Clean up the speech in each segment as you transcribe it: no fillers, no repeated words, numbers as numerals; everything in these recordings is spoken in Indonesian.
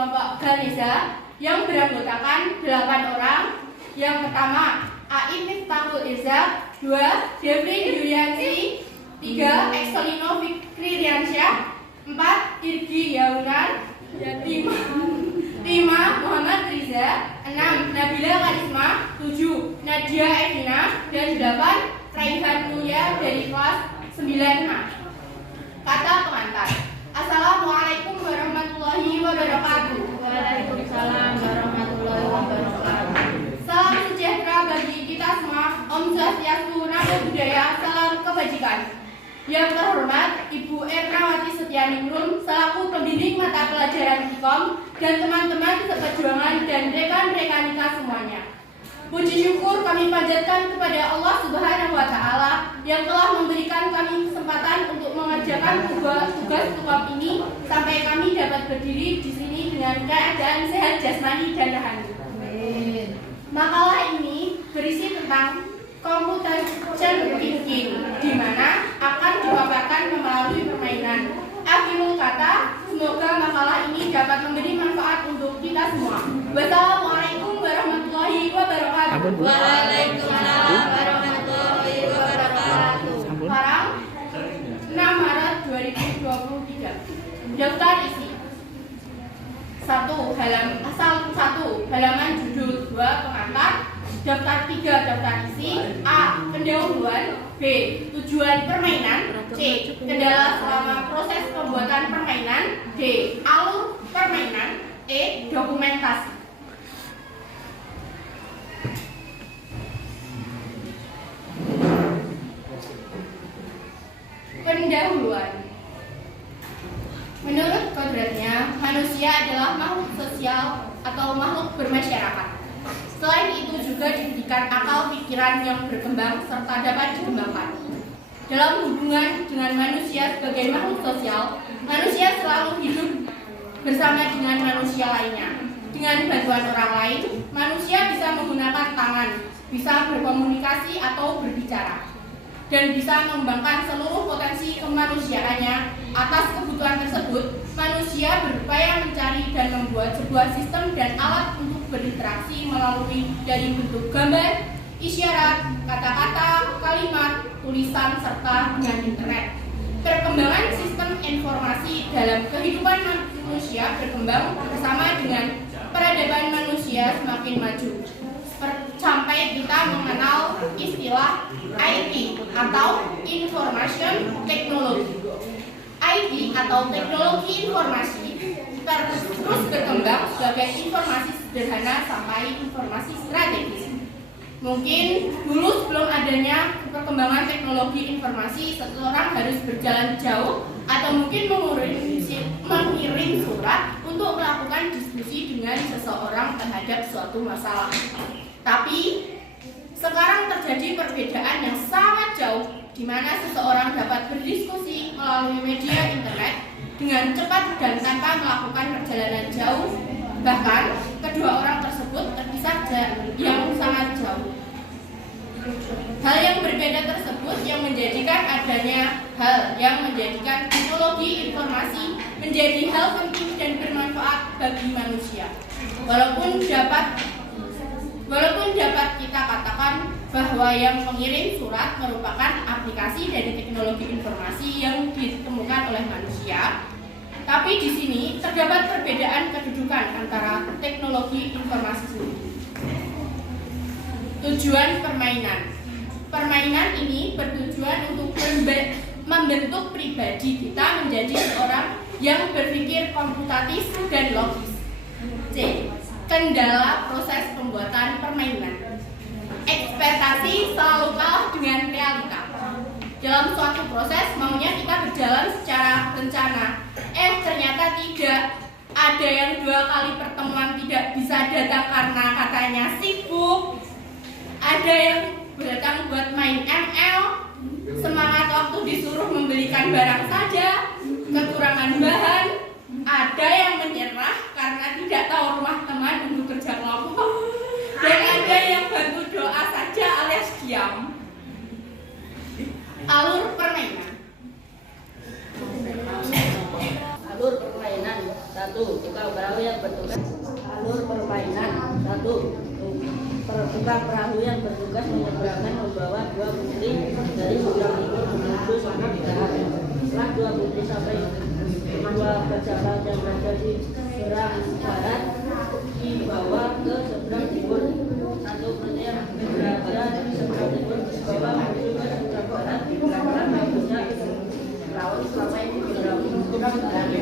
kelompok Ganesha yang beranggotakan 8 orang. Yang pertama, Ain Miftahul Izzah, 2. Devin Yuliansi, 3. Exolino Fikri Riansyah, 4. Irgi Yaunan, 5. Muhammad Riza, 6. Nabila Karisma, 7. Nadia Evina, dan 8. Raihan Mulia dari kelas 9A. Kata pengantar. Assalamualaikum warahmatullahi wabarakatuh. Waalaikumsalam warahmatullahi wabarakatuh. Salam sejahtera bagi kita semua. Om Swastiastu, Namo Buddhaya, salam kebajikan. Yang terhormat Ibu Ernawati Setianingrum selaku pembimbing mata pelajaran Ikom dan teman-teman seperjuangan dan rekan-rekan kita semuanya. Puji syukur kami panjatkan kepada Allah Subhanahu wa Ta'ala yang telah memberikan kami kesempatan untuk mengerjakan tugas Ikom ini sampai kami dapat berdiri di sini dengan keadaan sehat jasmani dan rohani. Amin. Makalah ini berisi tentang computation thinking, di mana akan dipaparkan melalui permainan. Akhirul kata, semoga makalah ini dapat memberi manfaat untuk kita semua. Wassalamualaikum warahmatullahi wabarakatuh. Waalaikumsalam warahmatullahi wabarakatuh. Sekarang 6 Maret 2023. Daftar isi 1. Halaman judul 2 pengantar. Daftar 3 daftar isi. A. Pendahuluan. B. Tujuan permainan. C. Kendala selama proses pembuatan permainan. D. Alur permainan. E. Dokumentasi. Pendahuluan. Menurut kodratnya, manusia adalah makhluk sosial atau makhluk bermasyarakat. Selain itu juga diberikan akal pikiran yang berkembang serta dapat dikembangkan. Dalam hubungan dengan manusia sebagai makhluk sosial, manusia selalu hidup bersama dengan manusia lainnya. Dengan bantuan orang lain, manusia bisa menggunakan tangan, bisa berkomunikasi atau berbicara, dan bisa mengembangkan seluruh potensi kemanusiaannya. Atas kebutuhan tersebut, manusia berupaya mencari dan membuat sebuah sistem dan alat untuk berinteraksi melalui dari bentuk gambar, isyarat, kata-kata, kalimat, tulisan, serta dengan internet. Perkembangan sistem informasi dalam kehidupan manusia berkembang bersama dengan peradaban manusia semakin maju. Sampai kita mengenal istilah IT atau Information Technology. IT atau teknologi informasi terus berkembang sebagai informasi sederhana sampai informasi strategis. Mungkin dulu sebelum adanya perkembangan teknologi informasi, seseorang harus berjalan jauh atau mungkin mengirim surat untuk melakukan diskusi dengan seseorang terhadap suatu masalah. Tapi sekarang terjadi perbedaan yang sangat jauh, di mana seseorang dapat berdiskusi melalui media internet dengan cepat dan tanpa melakukan perjalanan jauh. Bahkan kedua orang tersebut terpisah yang sangat jauh. Hal yang berbeda tersebut yang menjadikan teknologi informasi menjadi hal penting dan bermanfaat bagi manusia. Walaupun dapat kita katakan bahwa yang mengirim surat merupakan aplikasi dari teknologi informasi yang ditemukan oleh manusia, tapi di sini terdapat perbedaan kedudukan antara teknologi informasi sendiri. Tujuan permainan. Permainan ini bertujuan untuk membentuk pribadi kita menjadi seorang yang berpikir komputatif dan logis. C. Kendala proses pembuatan permainan. Ekspektasi selalu kalah dengan realita. Dalam suatu proses maunya kita berjalan secara rencana, ternyata tidak. Ada yang 2 kali pertemuan tidak bisa datang karena katanya sibuk. Ada yang datang buat main ML, semangat waktu disuruh membelikan barang saja, kekurangan bahan. Ada yang menyerah karena tidak tahu rumah teman untuk kerja kelompok, dan ada yang bantu doa saja alias diam. Alur permainan. Alur permainan. 1. Tukang perahu yang bertugas alur permainan. 1. Tukang perahu yang bertugas menyeberangkan membawa 2 putri dari seberang timur menuju seberang barat. Setelah 2 putri sampai 2 berjalan yang berada di seberang barat dibawa ke seberang timur. 1 putri yang berada di seberang timur dibawa menuju ke seberang barat. Pelan-pelan rambutnya laut sampai di seberang barat.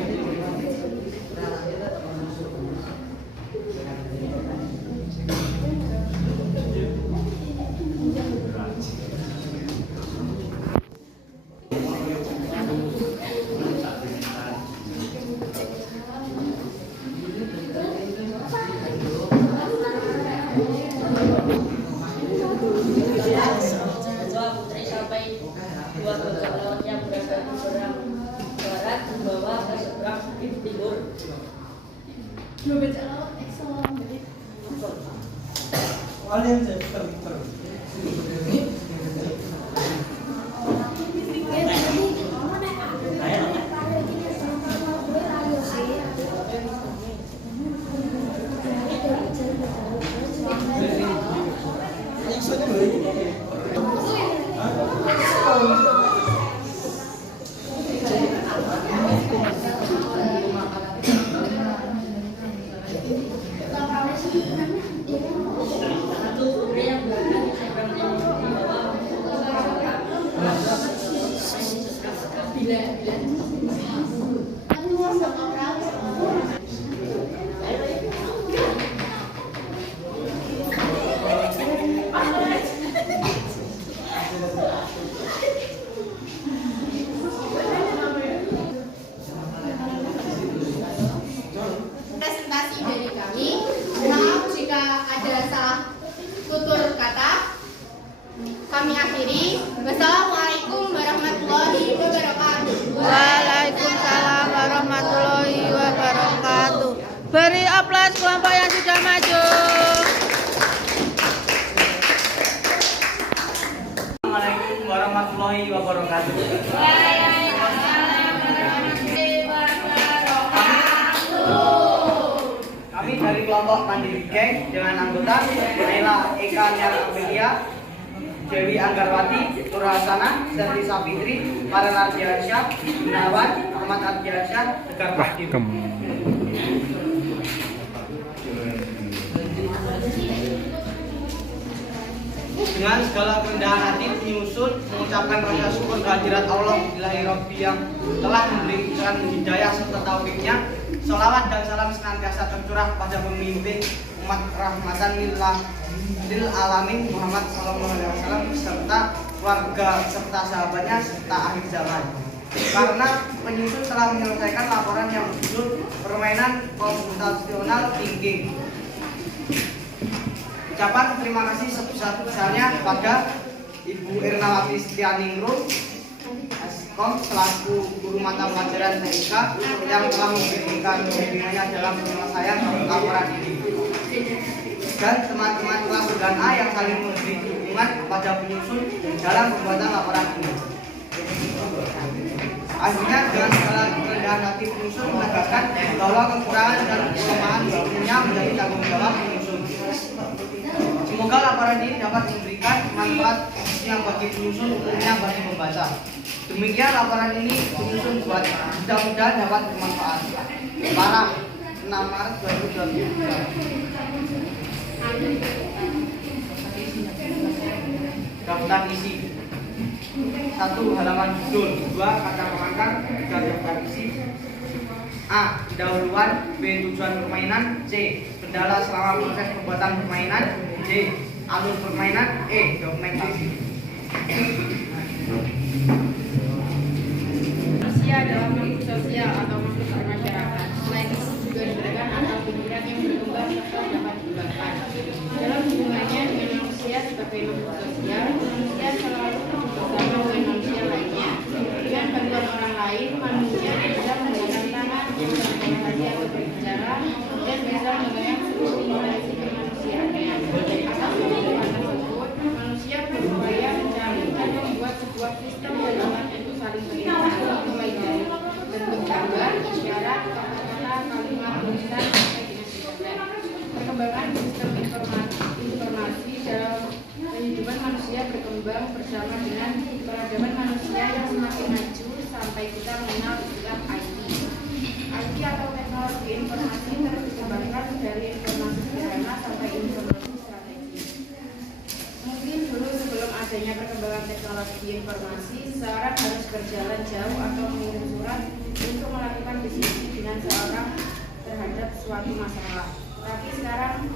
Dua bajak laut yang berada di seberang barat membawa ke seberang timur. Dua bajak laut ekselon. Presentasi dari kami. Maaf jika ada salah tutur kata. Kami akhiri. Wassalamualaikum warahmatullahi wabarakatuh. Waalaikumsalam warahmatullahi wabarakatuh. Beri aplaus kelompok yang sudah maju. Assalamualaikum warahmatullahi wabarakatuh. Kami dari kelompok Mandiri Geng dengan anggota Naila Eka Niar Amelia, Dewi Anggarwati, Nurhasana, Serti Sapitri, Farel Ardiansyah, Gunawan, Ahmad Ardiansyah, Tegar Pakir. Dengan segala kerendahan hati menyusun mengucapkan rasa syukur kehadirat Allah Ilahi Rabbi yang telah memberikan hidayah serta taufiknya. Sholawat dan salam senantiasa tercurah pada pemimpin umat rahmatan lil alamin Muhammad SAW serta keluarga serta sahabatnya serta akhir zaman. Karena penyusun telah menyelesaikan laporan yang berjudul Permainan Computational Thinking. Ucapan terima kasih sebesar-besarnya kepada Ibu Irnawati Setianingrum Askom selaku guru mata pelajaran TIK yang telah memberikan bimbingannya dalam penyelesaian laporan ini, dan teman-teman kelas 9A yang saling memberi dukungan kepada penyusun dalam pembuatan laporan ini. Akhirnya dengan segala kerendahan hati penyusun menegaskan bahwa kekurangan dan kelemahan sepenuhnya menjadi tanggung jawab penyusun. Semoga laporan ini dapat memberikan manfaat yang bagi penyusun, umumnya bagi pembaca. Demikian laporan ini penyusun buat, mudah-mudahan dapat bermanfaat. Parah 6 Maret 2022. Daftar isi. 1. Halaman judul. 2. Kata pengantar. 3. Daftar isi. A. Pendahuluan. B. Tujuan permainan. C. Kendala selama proses pembuatan permainan. D. Alur permainan. E. Dokumentasi. Manusia adalah makhluk sosial atau makhluk bermasyarakat. Selain itu juga diberikan akal pikiran yang berkembang serta dapat dikembangkan. Dalam hubungannya dengan manusia sebagai makhluk sosial, manusia selalu bersama dengan manusia lainnya. Dengan bantuan orang lain, manusia bisa menggunakan tangan, menggunakan hati atau berbicara, dan bisa memegang seluruh interaksi kemanusiaannya. Atas kebutuhan tersebut, manusia berupaya mencari dan membuat sebuah sistem jalan itu saling berinteraksi mulai dari bentuk gambar, isyarat, kata-kata, kalimat, peradaban manusia berkembang bersama dengan peradaban manusia yang semakin maju sampai kita mengenal istilah IT. IT atau teknologi informasi terus dikembangkan dari informasi sederhana sampai informasi strategis. Mungkin dulu sebelum adanya perkembangan teknologi informasi, seseorang harus berjalan jauh atau mengirim surat untuk melakukan diskusi dengan seorang terhadap suatu masalah. Tapi sekarang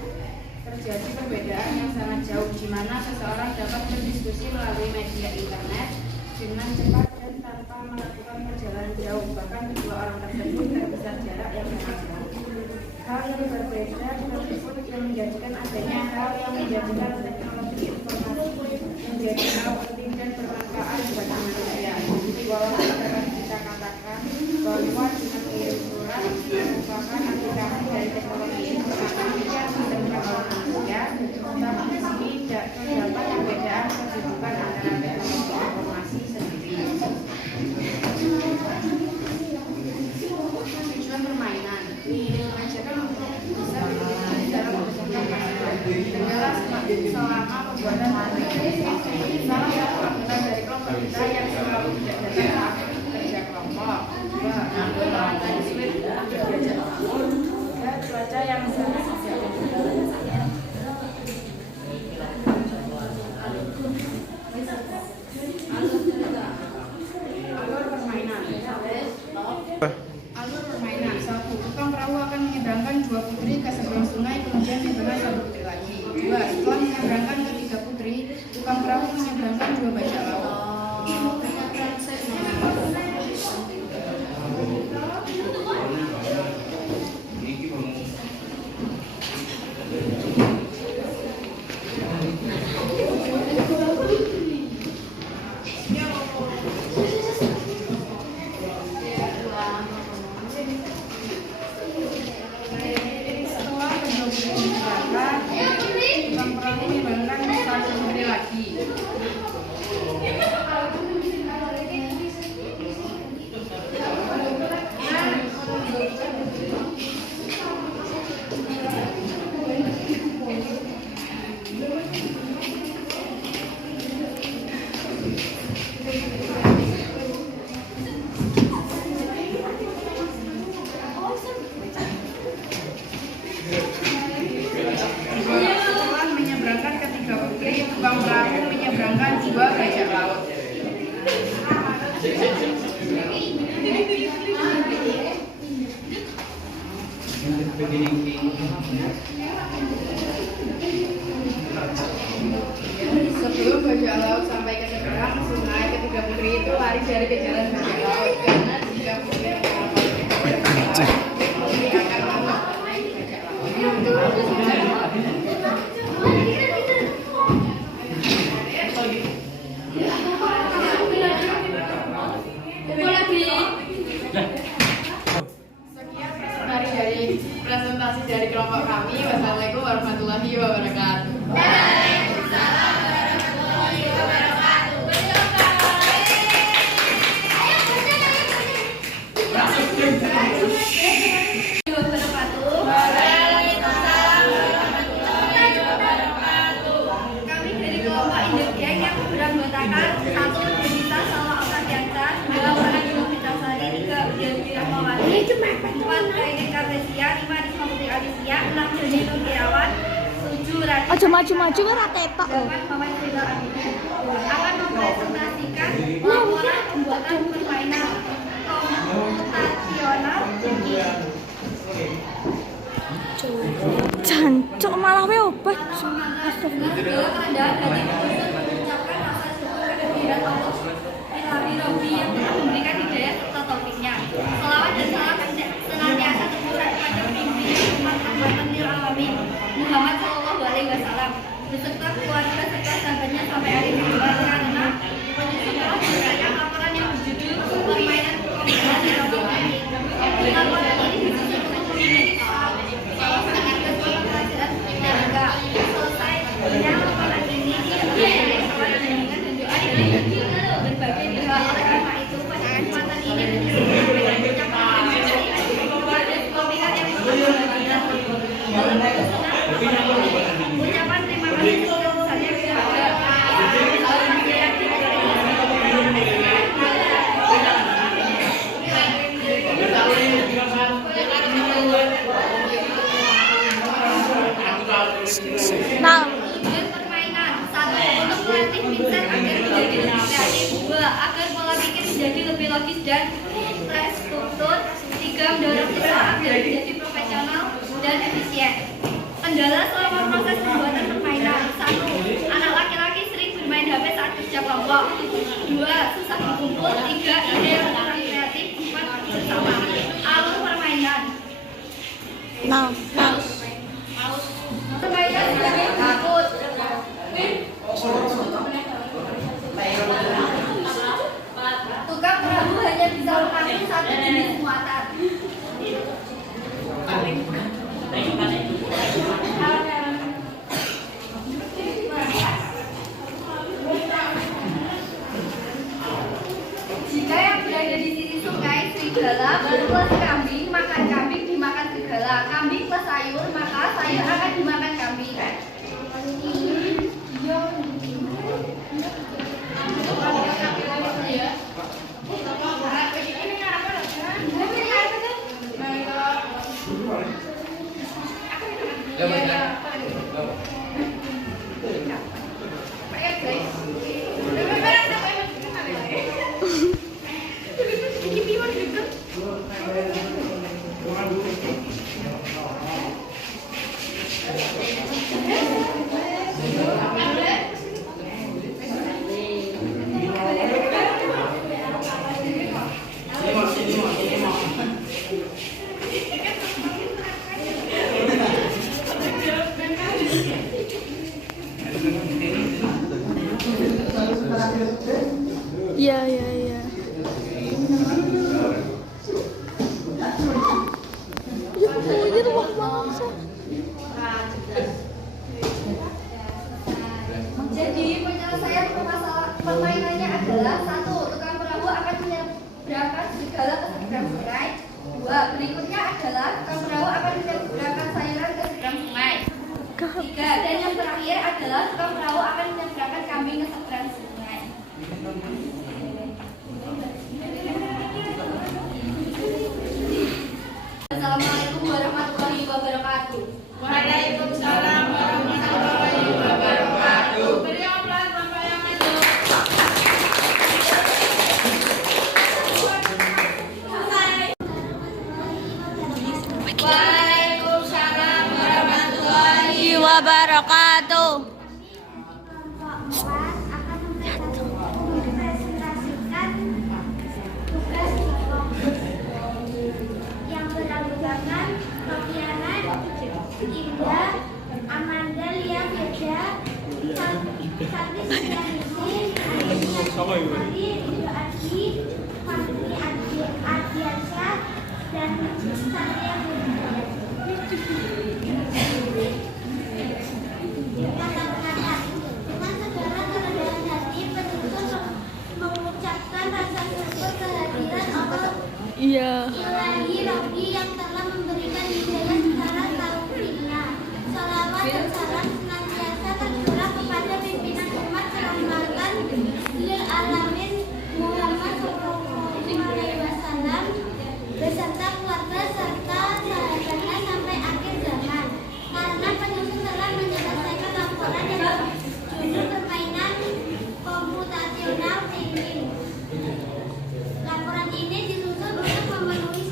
terjadi perbedaan yang sangat jauh, di mana seseorang dapat berdiskusi melalui media internet dengan cepat dan tanpa melakukan perjalanan jauh, bahkan kedua orang tersebut terpisah jarak yang sangat jauh. Hal yang berbeda tersebut yang menjadikan adanya hal yang menjadikan teknologi informasi menjadi hal penting dan bermanfaat bagi manusia. Walaupun dapat kita katakan bahwa dengan mengirim surat merupakan aplikasi dari teknologi informasi yang diterima oleh manusia, tetapi di sini tidak terdapat perbedaan kedudukan antara teknologi informasi sendiri. Tujuan permainan diajarkan untuk bisa berdiskusi dalam memecahkan masalah kendala selama pembuatan materi. Salah satu anggota dari kelompok kita yang selalu tidak datang saat kerja kelompok. Dua, melakukan sulit untuk diajak umur. Tiga, cuaca yang sangat tidak mendukung. Alur permainan. Alur permainan. 1. Tukang perahu akan menyeberangkan 2 putri ke seberang sungai, kemudian menyeberang 1 putri lagi. 2. Setelah menyeberangkan ke 3 putri, tukang perahu menyeberangkan 2 bajak laut. Tukang perahu menyeberangkan 2 bajak laut. Sebelum bajak laut sampai ke seberang sungai, ketiga putri itu lari dari kejaran bajak laut karena jika putri akan presentasi dari kelompok kami. Wassalamualaikum warahmatullahi wabarakatuh. Waalaikumsalam warahmatullahi wabarakatuh. Kami dari kelompok Indogeng yang beranggotakan 1 Denita Salma Okadiansa, 2 Farhan Fitasari, 3 Udian Rahmawati, 4 Aini Kardesia, 5 Risma Putri Alisia, 6 Joni Nurirawan, 7 Raditya. Aja maju-maju ora tetok lho. Akan mempresentasikan laporan pembuatan permainan komputasional. Jancuk malah we obat. Segala kerendahan hati mengucapkan rasa syukur kehadiran Allah Ilahi yang telah memberikan hidayah serta taufiknya. Selawat dan salam senantiasa tercurah kepada pimpinan umat rahmatan lil alamin Muhammad Shallallahu Alaihi Wasallam beserta keluarga serta sahabatnya sampai hari kiamat. Karena setelah bacaan laporan yang berjudul permainan komputasi laporan ini disusun untuk memiliki salah satu keseluruhan pelajaran dan enggak selesai dengan laporan ini dengan sholat dengan dan doa dari berbagai pihak. Oleh karena itu pada kesempatan ini ucapan terima kasih sebesar-besarnya kepada mindset agar menjadi lebih kreatif. 2. Agar pola pikir menjadi lebih logis dan terstruktur. 3. Mendorong siswa agar menjadi profesional dan efisien. Kendala selama proses pembuatan permainan. 1. Anak laki-laki sering bermain HP saat kerja kelompok. 2. Susah berkumpul. 3. Ide yang kurang kreatif. 4. Bersama. Alur permainan. Nah. Permainan sebagai berikut. Tukang perahu hanya bisa memakai satu jenis muatan. Jika yang berada di sisi sungai serigala plus kambing, makan kambing dimakan serigala. Kambing plus sayur, maka sayur akan dimakan kambing. Iya. Ini rumah mangsa. Jadi penyelesaian permainannya adalah 1. Tukang perahu akan menyeberangkan serigala ke seberang sungai. 2. Berikutnya adalah tukang perahu akan menyeberangkan sayuran ke seberang sungai. 3. Dan yang terakhir adalah tukang perahu akan menyeberangkan kambing ke seberang sungai. Assalamualaikum warahmatullahi wabarakatuh. Waalaikumsalam warahmatullahi wabarakatuh. Beri aplaus Bapak yang maju. Waalaikumsalam warahmatullahi Wabarakatuh. akan mempresentasikan tugas yang beranggotakan Rofiana, Indah, Amanda, Lia, Firda, Sakti Suryani, Adi, Rio Adi, Fahmi Adiansyah, dan Satria Budi. Kata-kata dengan segala kerendahan hati penuntut mengucapkan rasa syukur kehadiran Allah Iya. Ilahi Rabbi yang telah memberikan hidayah secara taufiknya. Salawat dan salam senantiasa tercurah kepada pimpinan umat kerahmatan lil alamin Muhammad SAW beserta keluarga serta sahabatnya sampai akhir zaman. Karena penyusun telah menyelesaikan laporan yang berjudul permainan komputasional thinking. Laporan ini disusun untuk memenuhi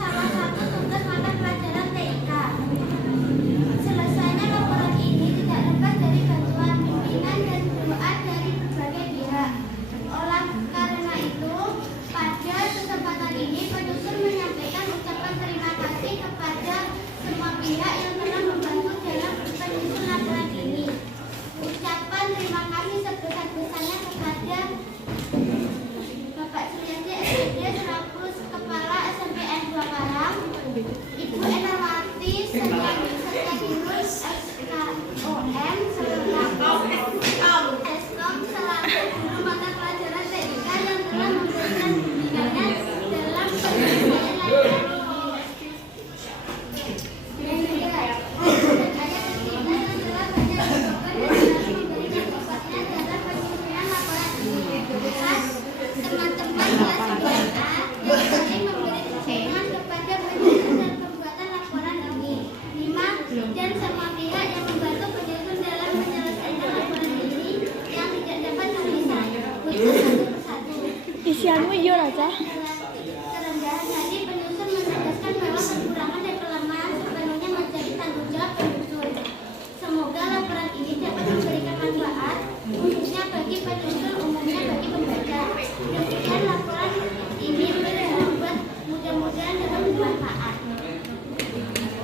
Isianmu iya aja. Kerendahan hati penyusun menegaskan bahwa kekurangan dan kelemahan sepenuhnya menjadi tanggung jawab penyusun. Semoga laporan ini dapat memberikan manfaat, khususnya bagi penyusun, umumnya bagi pembaca. Demikian laporan ini berharap mudah-mudahan dapat bermanfaat.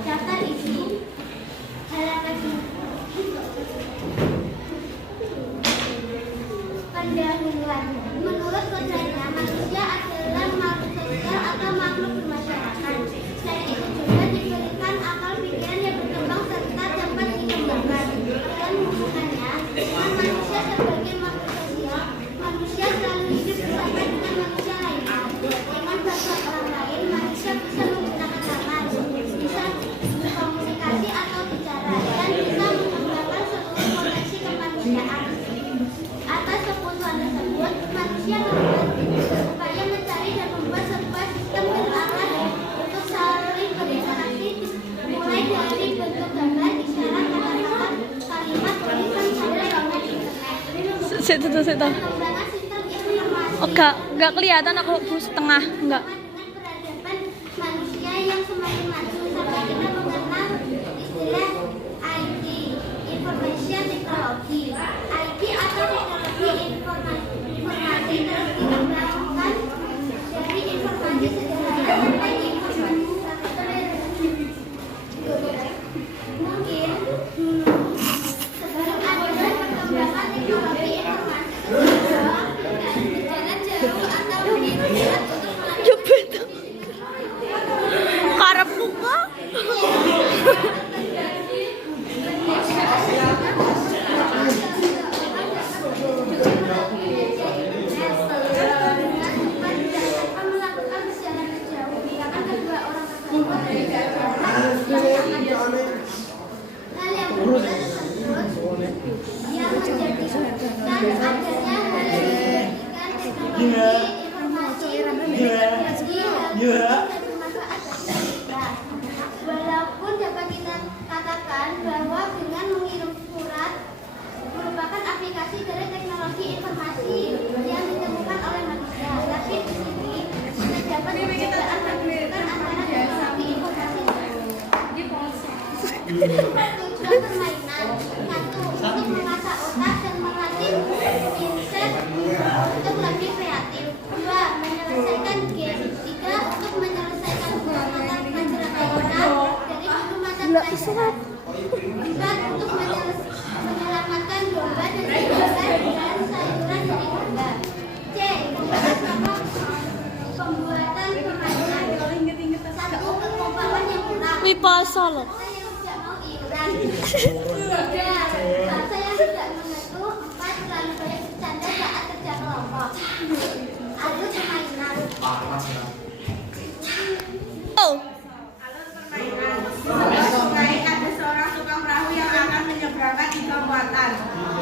Daftar isi halaman pendahuluan. Menurut kodratnya, manusia adalah makhluk sosial atau makhluk bermasyarakat. Selain itu juga diberikan akal pikiran yang berkembang serta dapat dikembangkan. Dalam hubungannya dengan manusia sebagai makhluk sosial, manusia selalu hidup bersama dengan manusia lainnya. Dengan bahasa orang lain, manusia bisa menggunakan tangan, bisa berkomunikasi atau bicara, dan bisa mengembangkan seluruh potensi kemanusiaan. Atas keputusan tersebut, manusia berupaya mencari dan membuat sebuah sistem berarah untuk saling berinteraksi, mulai dari bentuk gambar, isyarat, kata-kata, kalimat, tulisan, sampai dengan internet. Situ. Pengembangan sistem informasi. Oh, enggak kelihatan aku setengah, enggak. Dengan peradaban manusia yang semakin maju sampai kita mengenal istilah IT, Information Technology. IT atau teknologi informasi terus dikembangkan dari informasi sederhana sampai informasi mungkin sebelum ada perkembangan teknologi informasi berjalan jauh atau meniru berat untuk Jepit. Karepku kok. melakukan perjalanan jauh, bahkan kedua orang tersebut hal yang berbeda tersebut yang menjadikan adanya hal yang dijadikan teknologi informasi menjadi hal yang bermanfaat bagi kita. Walaupun dapat kita katakan bahwa dengan mengirim surat merupakan aplikasi dari teknologi informasi yang ditemukan oleh manusia, tapi di sini terdapat perbedaan menunjukkan antara teknologi informasi tujuan permainan. Satu, untuk mengasah otak dan melatih mindset untuk lebih kreatif. Dua, menyelesaikan game. Tiga, untuk menyelesaikan mata pelajaran dari satu mata pelajaran. Empat, untuk menyelamatkan domba dan sayuran dari domba. C, pembuatan permainan. Satu, kekompakan yang kurang. Wipasa loh. Bahasa yang tidak mau iuran. Tiga, bahasa yang tidak mengerti. Empat, terlalu banyak bercanda saat kerja kelompok. Alur permainan. Oh. Sebelah sungai ada seorang tukang perahu yang akan menyeberangkan 3 muatan,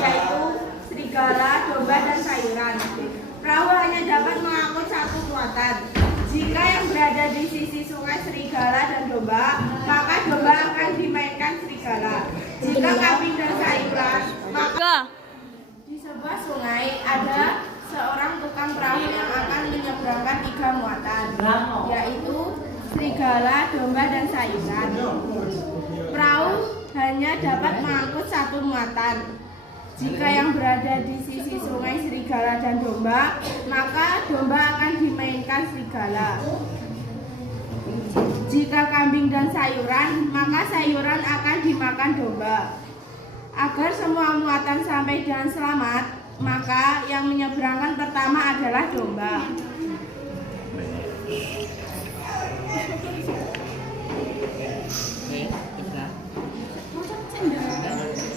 yaitu serigala, domba, dan sayuran. Perahu hanya dapat mengangkut 1 muatan. Jika yang berada di sisi sungai serigala dan domba, maka domba akan dimainkan serigala. Jika kambing dan sayuran, maka di sebuah sungai ada seorang tukang perahu yang akan menyeberangkan 3 muatan, yaitu serigala, domba, dan sayuran. Perahu hanya dapat mengangkut 1 muatan. Jika yang berada di sisi sungai serigala dan domba, maka domba akan dimainkan serigala. Jika kambing dan sayuran, maka sayuran akan dimakan domba. Agar semua muatan sampai dengan selamat, maka yang menyeberangkan pertama adalah domba.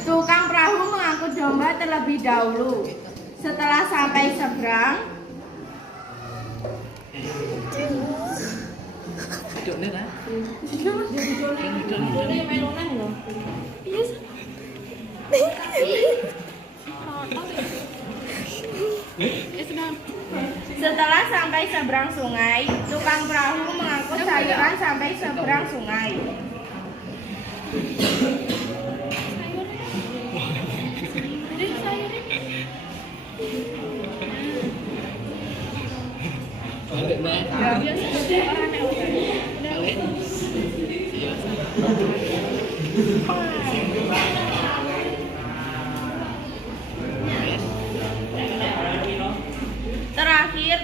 Tukang perahu mengangkut domba terlebih dahulu. Setelah sampai seberang, setelah sampai seberang sungai, tukang perahu mengangkut sayuran sampai seberang sungai. Terakhir,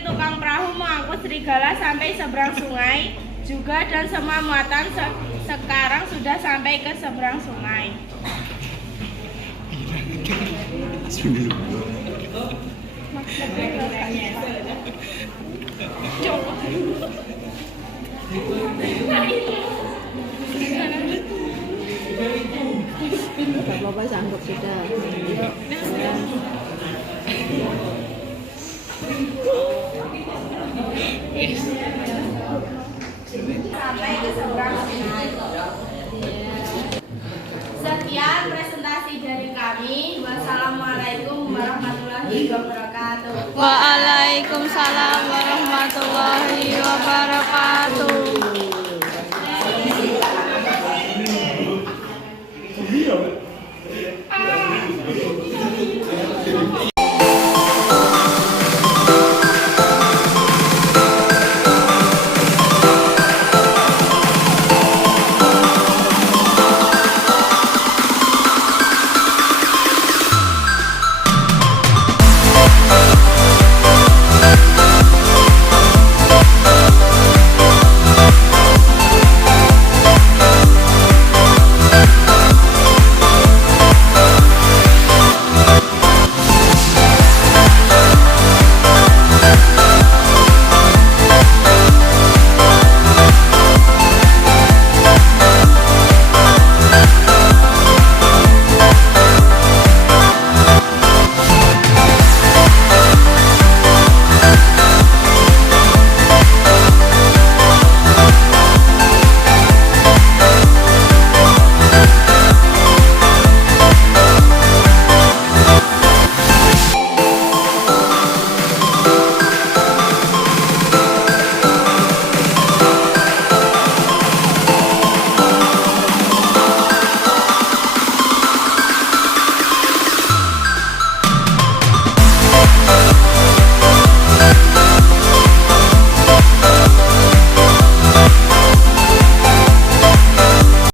tukang perahu mengangkut serigala sampai seberang sungai juga dan semua muatan sekarang sudah sampai ke seberang sungai. Bapak sanggup sudah. Sampai ke seberang sungai. Sekian presentasi dari kami. Wassalamualaikum warahmatullahi wabarakatuh. Waalaikumsalam warahmatullahi wabarakatuh.